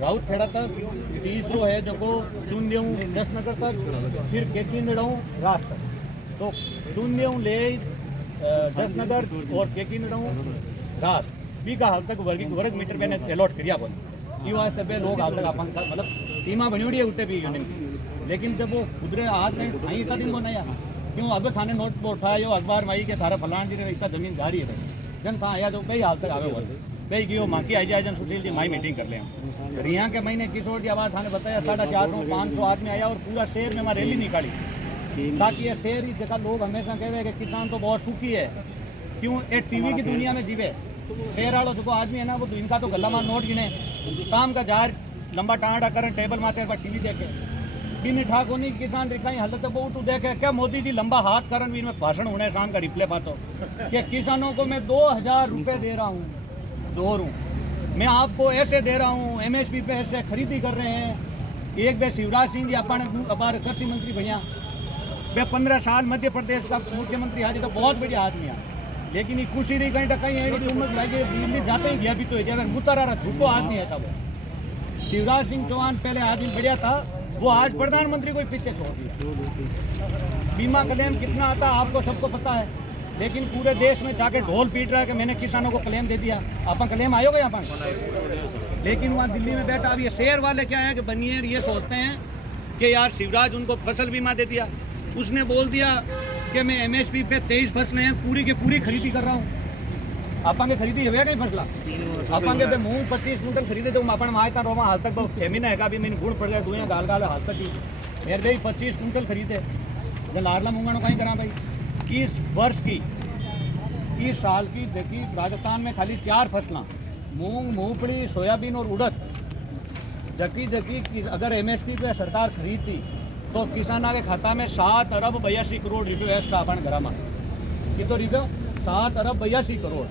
राउत खेड़ा तक, तीसरो है जो को चुन देऊँ जसनगर तक, फिर केकिंदड़ों रात तक। तो चुन देऊँ ले जसनगर और केकिंदड़ों रात भी का हाल तक वर्ग मीटर मैंने अलॉट किया बोल ये वास्ते पे लोग हाल तक अपन मतलब टीमा बनी हुई है उठे भी यूनियन की। लेकिन जब वो खुदरे आज नहीं थाई का दिन बनाया क्यों अब थाने नोट पर उठाया अखबार माई के थारा फलान जी ने इतना जमीन जा रही है जन कहाँ आया जो कई हाल तक आवे बोल भाई क्यों माँ की आई जाए जन सुशील जी माई मीटिंग कर ले रिया के महीने किशोर जी आवाज थाने बताया 450-500 आदमी आया और पूरा शहर में हमारी रैली निकाली ताकि ये शहर ही जगह लोग हमेशा कहे कि किसान तो बहुत सुखी है क्यों ये टीवी की दुनिया में जीवे शहर वालों जो आदमी है ना वो इनका तो गला मार नोट गिने शाम का जार लंबा टाँडा करें टेबल माते टीवी देखे दिन ठाको नहीं किसान रिखाई हालत है वो तो देखे क्या मोदी जी लंबा हाथ करन भी इनमें भाषण होने शाम का रिप्ले पातो कि किसानों को मैं 2000 रुपये दे रहा हूँ मैं आपको ऐसे दे रहा हूँ MSP पे ऐसे खरीदी कर रहे हैं। एक बे शिवराज सिंह जी अपार कृषि मंत्री बढ़िया वे 15 साल मध्य प्रदेश का मुख्यमंत्री आज तो बहुत बढ़िया आदमी है लेकिन ये खुशी नहीं कहीं कहीं है उम्र लागे दिल्ली जाते ही गया भी तो जब मुतारा झूठो आदमी है सब। शिवराज सिंह चौहान पहले आदमी बढ़िया था वो आज प्रधानमंत्री को पीछे छोड़ दिया। बीमा क्लेम कितना आता आपको सबको पता है लेकिन पूरे देश में जाके ढोल पीट रहा है कि मैंने किसानों को क्लेम दे दिया। आप क्लेम आयोगे यहाँ पर लेकिन वहाँ दिल्ली में बैठा अब ये शहर वाले क्या है कि बनिए ये सोचते हैं कि यार शिवराज उनको फसल बीमा दे दिया उसने बोल दिया कि मैं MSP पे 23 फसलें हैं पूरी की पूरी खरीदी कर रहा हूँ। आपके खरीदी है कहीं फसला आपके पे मूंग 25 कुंटल खरीदे जो अपन आए था रोमा हाल तक 6 महीने है अभी मैंने गुड़ पड़ गया दुनिया गाल गाल हाल तक ही मेरे भाई 25 कुंटल खरीदे जो लारला मूंगा कहीं करा भाई इस वर्ष की इस साल की देखिए राजस्थान में खाली 4 फसलें मूंग मूंगफली सोयाबीन और उड़द जकी अगर MSP पे सरकार खरीदती तो किसानों के खाता में 7 अरब 82 करोड़ रुपये एक्स्ट्रा अपन घर में कितो रुपये 7 अरब 82 करोड़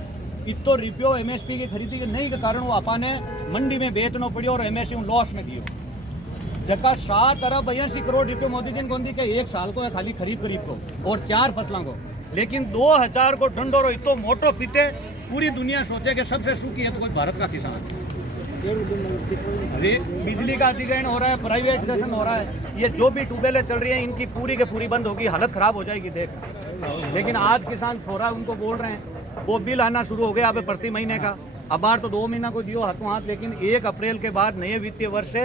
इतो रुपये MSP की खरीदी नहीं के कारण वो अपने मंडी में बेचना पड़ी और MSP लॉस में दियो जगह 7 अरब 82 करोड़ रुपये मोदी जी ने के एक साल को है खाली खरीद को और 4 फसलों को लेकिन 2000 को ढंडोरो इतो मोटो पीटे पूरी दुनिया सोचे कि सबसे सुखी है तो कोई भारत का किसान। अरे बिजली का अधिग्रहण हो रहा है प्राइवेटाइजेशन हो रहा है ये जो भी ट्यूबवेलें चल रही हैं इनकी पूरी के पूरी बंद होगी हालत खराब हो जाएगी देख। लेकिन आज किसान सो रहा है उनको बोल रहे हैं वो बिल आना शुरू हो गया अब प्रति महीने का अब बार तो 2 महीना को दियो हाथों हाथ लेकिन 1 अप्रैल के बाद नए वित्तीय वर्ष से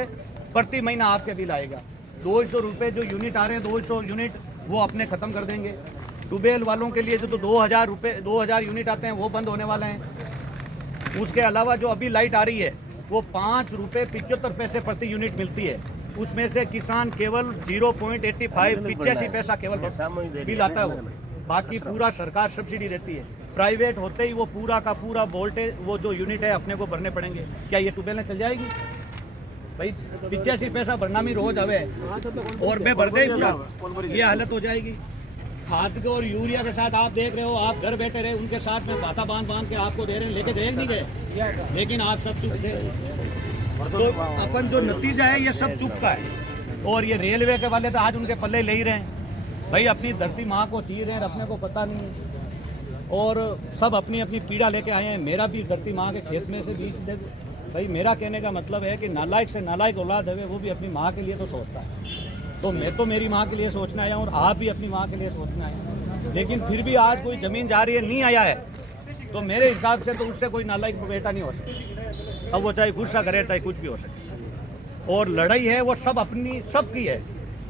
प्रति महीना आपके बिल आएगा 200 रुपये जो यूनिट आ रहे हैं 200 यूनिट वो अपने ख़त्म कर देंगे। ट्यूबवेल वालों के लिए जो तो 2000 यूनिट आते हैं वो बंद होने वाले हैं। उसके अलावा जो अभी लाइट आ रही है वो 5 रुपये 75 पैसे प्रति यूनिट मिलती है उसमें से किसान केवल 0.85 पैसा केवल बिल आता है वो बाकी पूरा सरकार सब्सिडी देती है। प्राइवेट होते ही वो पूरा का पूरा वोल्टेज वो जो यूनिट है अपने को भरने पड़ेंगे। क्या ये ट्यूबवेलें चल जाएगी भाई 85 पैसा भरना भी रोज आवे और मैं भर दे पूरा ये हालत हो जाएगी। खाद के और यूरिया के साथ आप देख रहे हो आप घर बैठे रहे उनके साथ में बाता बांध के आपको दे रहे हैं लेके गए नहीं गए लेकिन आप सब चुप थे। तो अपन जो नतीजा है ये सब चुप का है और ये रेलवे के वाले तो आज उनके पल्ले ले ही रहे हैं भाई अपनी धरती माँ को चीर रहे हैं अपने को पता नहीं है और सब अपनी अपनी पीड़ा लेके आए हैं। मेरा भी धरती माँ के खेत में से बीज दे भाई मेरा कहने का मतलब है कि नालायक से नालायक औलाद है वो भी अपनी माँ के लिए तो सोचता है तो मैं तो मेरी माँ के लिए सोचना आया हूँ और आप भी अपनी माँ के लिए सोचना आया लेकिन फिर भी आज कोई ज़मीन जा रही है नहीं आया है तो मेरे हिसाब से तो उससे कोई नालायक बेटा नहीं हो सकता। अब वो चाहे गुस्सा करे चाहे कुछ भी हो सके और लड़ाई है वो सब अपनी सब की है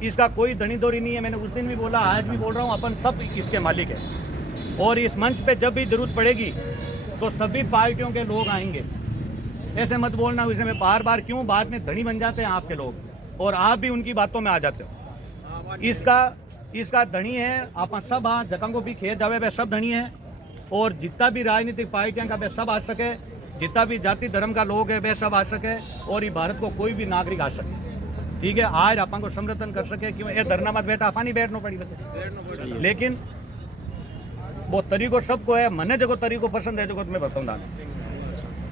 इसका कोई धनी दौरी नहीं है। मैंने उस दिन भी बोला आज भी बोल रहा हूँ अपन सब इसके मालिक है और इस मंच पे जब भी जरूरत पड़ेगी तो सभी पार्टियों के लोग आएंगे। ऐसे मत बोलना उसे में बार बार क्यों बाद में धनी बन जाते हैं आपके लोग और आप भी उनकी बातों में आ जाते हो। इसका धनी है आप सब हाँ जगह भी खेत जावे वे सब धनी है और जितना भी राजनीतिक पार्टियां का वे सब आ सके जितना भी जाति धर्म का लोग है वे सब आ सके और ये भारत को कोई भी नागरिक आ सके। ठीक है आज अपन को समर्थन कर सके क्यों ये धरना मत बैठा अपन ही बैठना पड़ी बच्चे लेकिन वो तरीको सबको है मने जो तरीको पसंद है जो तुम्हें बताऊंगा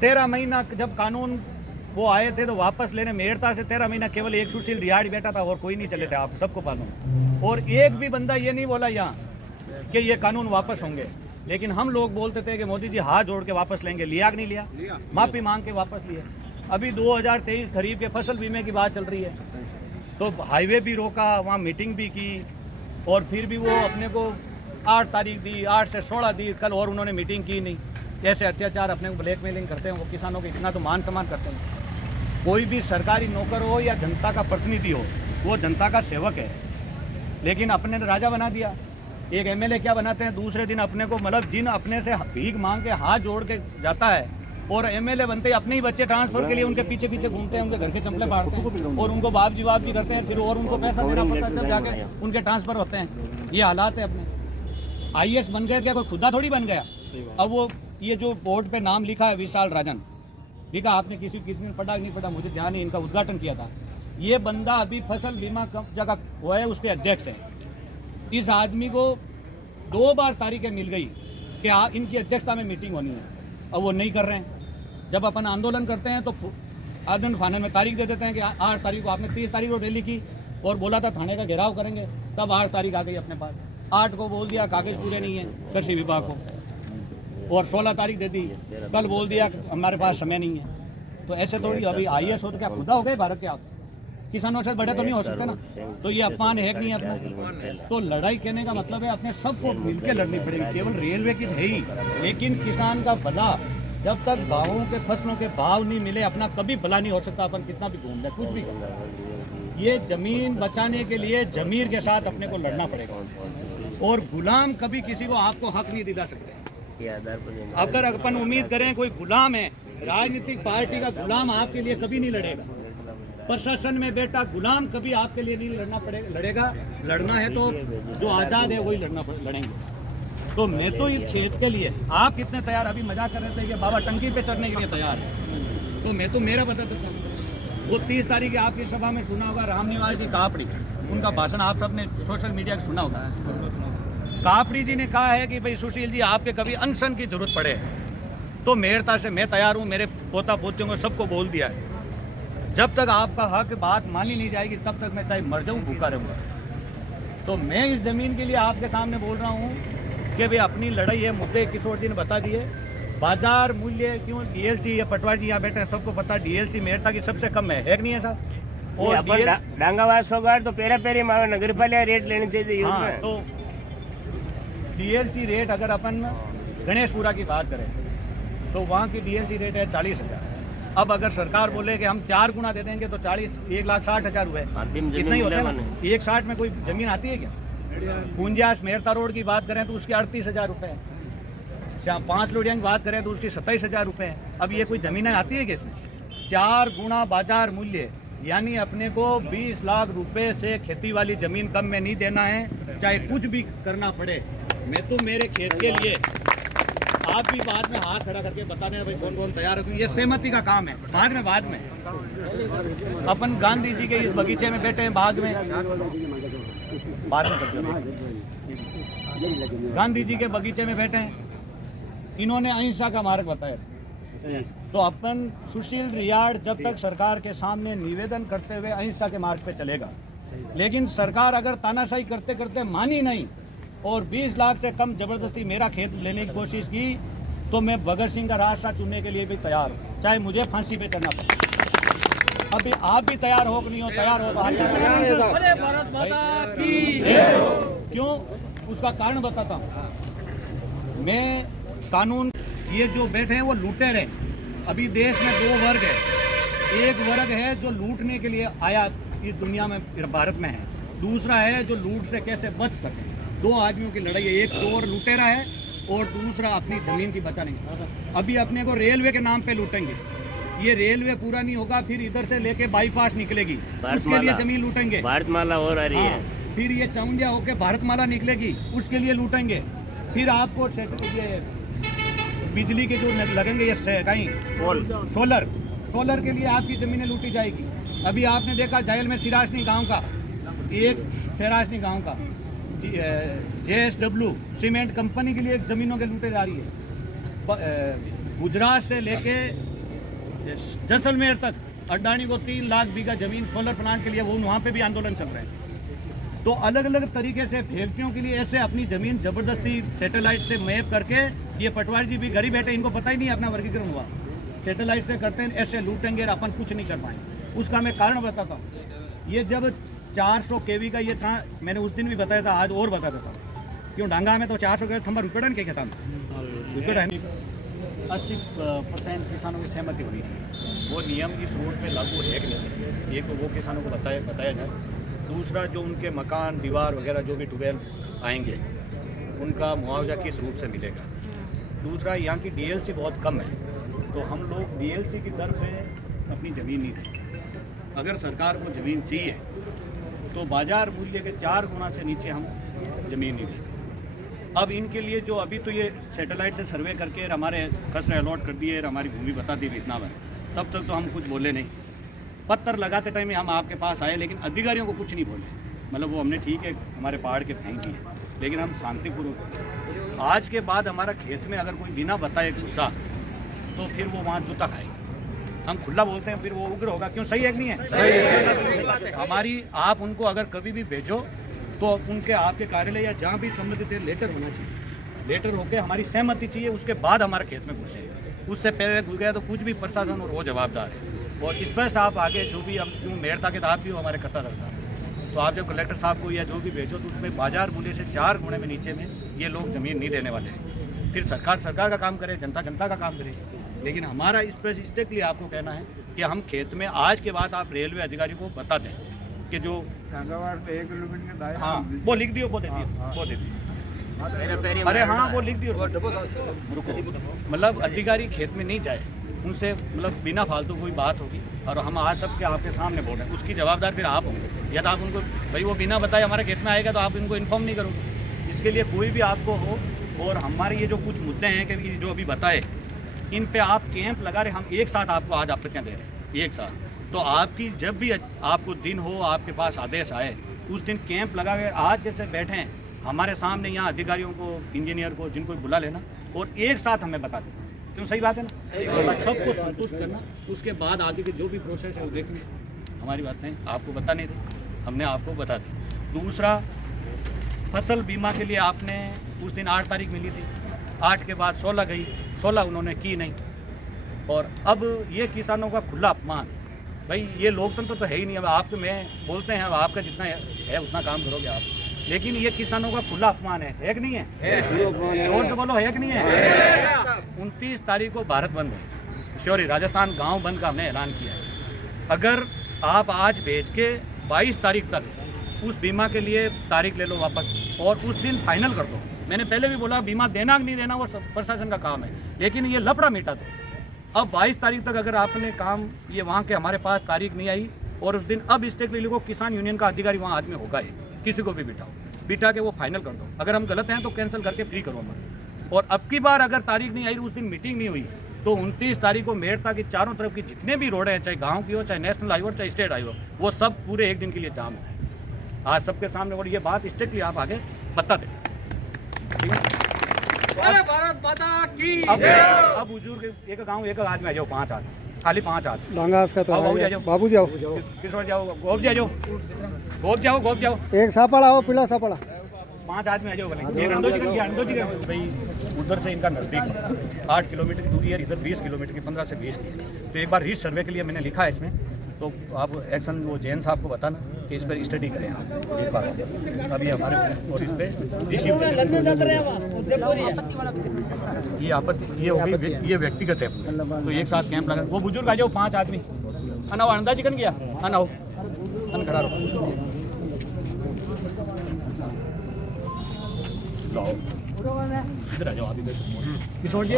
13 महीना जब कानून वो आए थे तो वापस लेने मेड़ता से 13 महीना केवल एक सुशील रिहाड़ी बैठा था और कोई नहीं चले थे आप सबको मालूम और एक भी बंदा ये नहीं बोला यहाँ कि ये कानून वापस होंगे लेकिन हम लोग बोलते थे कि मोदी जी हाथ जोड़ के वापस लेंगे लिया कि नहीं लिया माफी मांग के वापस लिए। अभी 2023 खरीफ के फसल बीमे की बात चल रही है, तो हाईवे भी रोका, वहाँ मीटिंग भी की, और फिर भी वो अपने को 8 तारीख दी, 8 से 16 दी, कल और उन्होंने मीटिंग की नहीं। ऐसे अत्याचार अपने को ब्लैकमेलिंग करते हैं वो किसानों के, इतना तो मान सम्मान करते हैं। कोई भी सरकारी नौकर हो या जनता का प्रतिनिधि हो, वो जनता का सेवक है, लेकिन अपने ने राजा बना दिया। एक एमएलए क्या बनाते हैं, दूसरे दिन अपने को मतलब जिन अपने से भीख मांग के हाथ जोड़ के जाता है, और एमएलए बनते ही अपने ही बच्चे ट्रांसफर के लिए उनके पीछे पीछे घूमते हैं, उनके घर के चंपले फाड़ते हैं और उनको बाप जी करते हैं, फिर और उनको पैसा देना पड़ता है, जब जाके उनके ट्रांसफर होते हैं। ये हालात है अपने। आईएएस बन गए क्या, कोई खुदा थोड़ी बन गया। अब वो ये जो बोर्ड पे नाम लिखा है विशाल राजन, लिखा आपने किसी कितने पढ़ा नहीं पढ़ा मुझे ध्यान नहीं, इनका उद्घाटन किया था। ये बंदा अभी फसल बीमा जगह वो है, उसके अध्यक्ष है। इस आदमी को 2 बार तारीखें मिल गई कि इनकी अध्यक्षता में मीटिंग होनी है, अब वो नहीं कर रहे हैं। जब अपन आंदोलन करते हैं तो आदन फानन में तारीख दे देते हैं कि 8 तारीख को, आपने 30 तारीख को रैली की और बोला था थाने का घेराव करेंगे, तब 8 तारीख आ गई अपने पास। 8 को बोल दिया कागज पूरे नहीं है कृषि विभाग को, और 16 तारीख दे दी, कल बोल दिया हमारे पास समय नहीं है। तो ऐसे थोड़ी, अभी आईएएस हो तो क्या खुदा हो गए भारत के आप? किसानों से बड़े तो नहीं हो सकते ना। तो ये अपमान है कि नहीं अपना? तो लड़ाई कहने का मतलब है अपने सबको मिलकर लड़नी पड़ेगी, केवल रेलवे की है ही, लेकिन किसान का भला जब तक भावों के फसलों के भाव नहीं मिले, अपना कभी भला नहीं हो सकता। अपन कितना भी घूम ले, कुछ भी कर। ये जमीन बचाने के लिए जमीर के साथ अपने को लड़ना पड़ेगा, और गुलाम कभी किसी को आपको हक नहीं दिला सकते। अगर अपन उम्मीद करें कोई गुलाम है, राजनीतिक पार्टी का गुलाम आपके लिए कभी नहीं लड़ेगा। प्रशासन में बैठा गुलाम कभी आपके लिए नहीं लड़ेगा। लड़ना है तो जो आज़ाद है वही लड़ेंगे। तो मैं तो इस खेत के लिए, आप कितने तैयार, अभी मजाक कर रहे थे कि बाबा टंकी पे चढ़ने के लिए तैयार है, तो मैं तो मेरा पता तो चल। वो 30 तारीख आपकी सभा में सुना होगा, रामनिवास जी कापड़ी, उनका भाषण आप सबने सोशल मीडिया पर सुना होगा। कापड़ी जी ने कहा है कि भाई सुशील जी आपके कभी अनशन की जरूरत पड़े तो मेरता से मैं तैयार हूँ, मेरे पोता पोतियों को सबको बोल दिया है। जब तक आपका हक बात मानी नहीं जाएगी तब तक मैं चाहे मर जाऊँ भूखा रहूँगा। तो मैं इस ज़मीन के लिए आपके सामने बोल रहा हूँ कि भाई अपनी लड़ाई है। मुद्दे किशोर जी ने बता दिए। बाजार मूल्य क्यों डीएलसी, या पटवारी जी यहाँ बैठे हैं, सबको पता डीएलसी मेरता की सबसे कम है कि नहीं है साहब? और डांगावास होगा तो पेरा पेरी नगर पालिका रेट लेनी चाहिए। हाँ, तो डीएलसी रेट अगर अपन गणेशपुरा की बात करें तो वहाँ की डीएलसी रेट है 40,000। अब अगर सरकार बोले कि हम 4 गुना दे देंगे तो 1,60,000 हुए, कितना ही होता है ना? 1,60 में कोई जमीन आती है क्या? पूंजास मेरता रोड की बात करें तो उसकी 38,000 रुपये है। 5 लोडिया की बात करें तो उसकी 27,000 रुपये है। अब ये कोई ज़मीनें आती है कि इसमें 4 गुना बाजार मूल्य, यानी अपने को 20 लाख रुपए से खेती वाली ज़मीन कम में नहीं देना है, चाहे कुछ भी करना पड़े। मैं तो मेरे खेत के लिए, आप भी बाद में हाथ खड़ा करके बता देना भाई कौन कौन तैयार है, ये सहमति का काम है। बाद में अपन गांधी जी के इस बगीचे में बैठे हैं, बाग में, बाद में गांधी जी के बगीचे में बैठे हैं, इन्होंने अहिंसा का मार्ग बताया। तो अपन सुशील रियाड़ जब तक सरकार के सामने निवेदन करते हुए अहिंसा के मार्ग पे चलेगा, लेकिन सरकार अगर तानाशाही करते करते मानी नहीं और 20 लाख से कम जबरदस्ती मेरा खेत लेने की कोशिश की तो मैं भगत सिंह का रास्ता चुनने के लिए भी तैयार हूँ, चाहे मुझे फांसी पे चढ़ना पड़े। अभी आप भी तैयार हो कि नहीं हो? तैयार हो तो भारत माता की जय। क्यों? उसका कारण बताता हूँ मैं। कानून, ये जो बैठे हैं वो लूटेर हैं। अभी देश में 2 वर्ग है। एक वर्ग है जो लूटने के लिए आया इस दुनिया में, भारत में है। दूसरा है जो लूट से कैसे बच सके। 2 आदमियों की लड़ाई है, एक चोर लुटेरा है और दूसरा अपनी जमीन की बचाने। अभी अपने को रेलवे के नाम पे लूटेंगे, ये रेलवे पूरा नहीं होगा, फिर इधर से लेके बाईपास निकलेगी, उसके लिए जमीन लूटेंगे। भारतमाला हो रही है। फिर ये चौंजिया होके भारतमाला निकलेगी, उसके लिए लूटेंगे। फिर आपको ये बिजली के जो लगेंगे ये कहीं सोलर के लिए आपकी जमीनें लूटी जाएगी। अभी आपने देखा जायल में सिरासनी गांव का, एक सिरासनी गांव का JSW सीमेंट कंपनी के लिए ज़मीनों के लूटे जा रही है। गुजरात से लेके जैसलमेर तक अडानी को 3 लाख बीघा ज़मीन सोलर प्लांट के लिए, वो वहाँ पे भी आंदोलन चल रहे हैं। तो अलग अलग तरीके से फैक्ट्रियों के लिए ऐसे अपनी ज़मीन ज़बरदस्ती सैटेलाइट से मैप करके, ये पटवारी जी भी घर ही बैठे, इनको पता ही नहीं अपना वर्गीकरण हुआ। सैटेलाइट से करते हैं, ऐसे लूटेंगे और अपन कुछ नहीं कर पाएंगे। उसका मैं कारण बताता हूँ। ये जब 400 केवी का ये था, मैंने उस दिन भी बताया था, आज और बता देता हूँ। क्यों डांगा में तो 400 के थंबा रुपये के खेता में रुपये 80% किसानों की सहमति होनी चाहिए। वो नियम इस रोड पे लागू है कि नहीं, एक तो वो किसानों को बताया जाए। दूसरा, जो उनके मकान दीवार वगैरह जो भी ट्यूबवेल आएंगे उनका मुआवजा किस रूप से मिलेगा। दूसरा, यहाँ की डीएलसी बहुत कम है, तो हम लोग डीएलसी की दर पे अपनी ज़मीन नहीं देंगे। अगर सरकार को ज़मीन चाहिए तो बाज़ार मूल्य के 4 गुना से नीचे हम ज़मीन नहीं देंगे। अब इनके लिए जो अभी तो ये सैटेलाइट से सर्वे करके हमारे खसरे अलॉट कर दिए, हमारी भूमि बता दी इतना बार, तब तक तो हम कुछ बोले नहीं। पत्थर लगाते टाइम हम आपके पास आए, लेकिन अधिकारियों को कुछ नहीं बोले। मतलब वो हमने ठीक है हमारे पहाड़ के फेंक दिए, लेकिन हम शांतिपूर्वक। आज के बाद हमारा खेत में अगर कोई बिना बताए गुस्सा, तो फिर वो वहाँ जूता खाएगा। हम खुला बोलते हैं, फिर वो उग्र होगा। क्यों, सही है कि नहीं है? सही है। हमारी आप उनको अगर कभी भी भेजो तो उनके आपके कार्यालय या जहाँ भी संबंधित है लेटर होना चाहिए। लेटर होके हमारी सहमति चाहिए, उसके बाद हमारे खेत में घुसे। उससे पहले घुस गया तो कुछ भी प्रशासन और वो जवाबदार है। और स्पष्ट आप आगे जो भी हम क्यों मेहरता के आप भी हो हमारे कथा करता है, तो आप जब कलेक्टर साहब को या जो भी भेजो तो उसमें बाजार मूल्य से 4 गुने में नीचे में ये लोग ज़मीन नहीं देने वाले हैं। फिर सरकार का काम करे, जनता का काम करे। लेकिन हमारा स्पेसिफिकली आपको कहना है कि हम खेत में आज के बाद आप रेलवे अधिकारी को बता दें कि जो 1 किलोमीटर का, हाँ वो लिख दियो, वो दे दियो। अरे हाँ वो लिख दियो। रुको, मतलब अधिकारी खेत में नहीं जाए, उनसे मतलब बिना फालतू कोई बात होगी और हम आज सबके आपके सामने बोल रहे हैं, उसकी जवाबदार फिर आप होंगे। या तो आप उनको भाई वो बिना बताए हमारे खेत में आएगा तो आप इनको इन्फॉर्म नहीं करोगे। इसके लिए कोई भी आपको हो, और हमारे ये जो कुछ मुद्दे हैं कि जो अभी बताए, इन पे आप कैंप लगा रहे, हम एक साथ आपको आज आपत्तियाँ दे रहे हैं, एक साथ। तो आपकी जब भी आपको दिन हो, आपके पास आदेश आए, उस दिन कैंप लगा के आज जैसे बैठे हैं हमारे सामने, यहाँ अधिकारियों को, इंजीनियर को, जिनको बुला लेना और एक साथ हमें बता देना। क्यों, सही बात है ना? सबको संतुष्ट करना, उसके बाद आगे की जो भी प्रोसेस है वो देखनी। हमारी बात नहीं, आपको बता नहीं दी, हमने आपको बता दी। दूसरा, फसल बीमा के लिए आपने उस दिन 8 तारीख मिली थी, 8 के बाद 16 गई, 16 उन्होंने की नहीं। और अब ये किसानों का खुला अपमान। भाई ये लोकतंत्र तो है ही नहीं। अब आपसे मैं बोलते हैं, अब आपका जितना है उतना काम करोगे आप, लेकिन ये किसानों का खुला अपमान है कि नहीं है? जोर से बोलो, है कि नहीं है? 29 तारीख को भारत बंद है, सॉरी राजस्थान गांव बंद का हमने ऐलान किया है। अगर आप आज भेज के 22 तारीख तक उस बीमा के लिए तारीख ले लो वापस, और उस दिन फाइनल कर दो। मैंने पहले भी बोला बीमा देना कि नहीं देना वो प्रशासन का काम है, लेकिन ये लफड़ा मिटा दो। अब 22 तारीख तक अगर आपने काम, ये वहाँ के हमारे पास तारीख नहीं आई, और उस दिन अब स्टेट लिखो किसान यूनियन का अधिकारी वहाँ आदमी होगा ही, किसी को भी बिठा के वो फाइनल कर दो। अगर हम गलत हैं तो कैंसिल करके फ्री करो हमारे। और अब की बार अगर तारीख नहीं आई, उस दिन मीटिंग नहीं हुई, तो 29 तारीख को मेरता की चारों तरफ की जितने भी रोड हैं, चाहे गाँव की हो, चाहे नेशनल हाईवे, चाहे स्टेट हाईवे, वो सब पूरे एक दिन के लिए जाम है। आज सबके सामने, और ये बात स्ट्रिक्टली आप आगे बता दें, ठीक है? भारत माता की। अब बुजुर्ग एक गांव एक आदमी आ जाओ, 5 आदमी, खाली 5 आदमी। डांगा इसका तो बाबू जाओ, किशोर जाओ, गोप जाओ, एक सापड़ा हो, पीला सापड़ा। 5 आदमी आ जाओ। भले एक अंडोजी का भाई, उधर से इनका नज़दीक 8 किलोमीटर की दूरी है, इधर 20 किलोमीटर की, 15 से 20 की। तो एक बार रीच सर्वे के लिए मैंने लिखा है इसमें, तो आप एक्शन वो जैन साहब को बताना कि इस पर स्टडी करें आप एक बार। अभी हमारे और इस पर रिसीव ये आपत्ति ये हो गई, ये व्यक्तिगत है, तो एक साथ कैंप लगा। वो बुजुर्ग आ जाओ, 5 आदमी। अना वो अंदाजी कन गया, अना खड़ा रहो, इधर आ जाओ आप, इधर किशोर जी।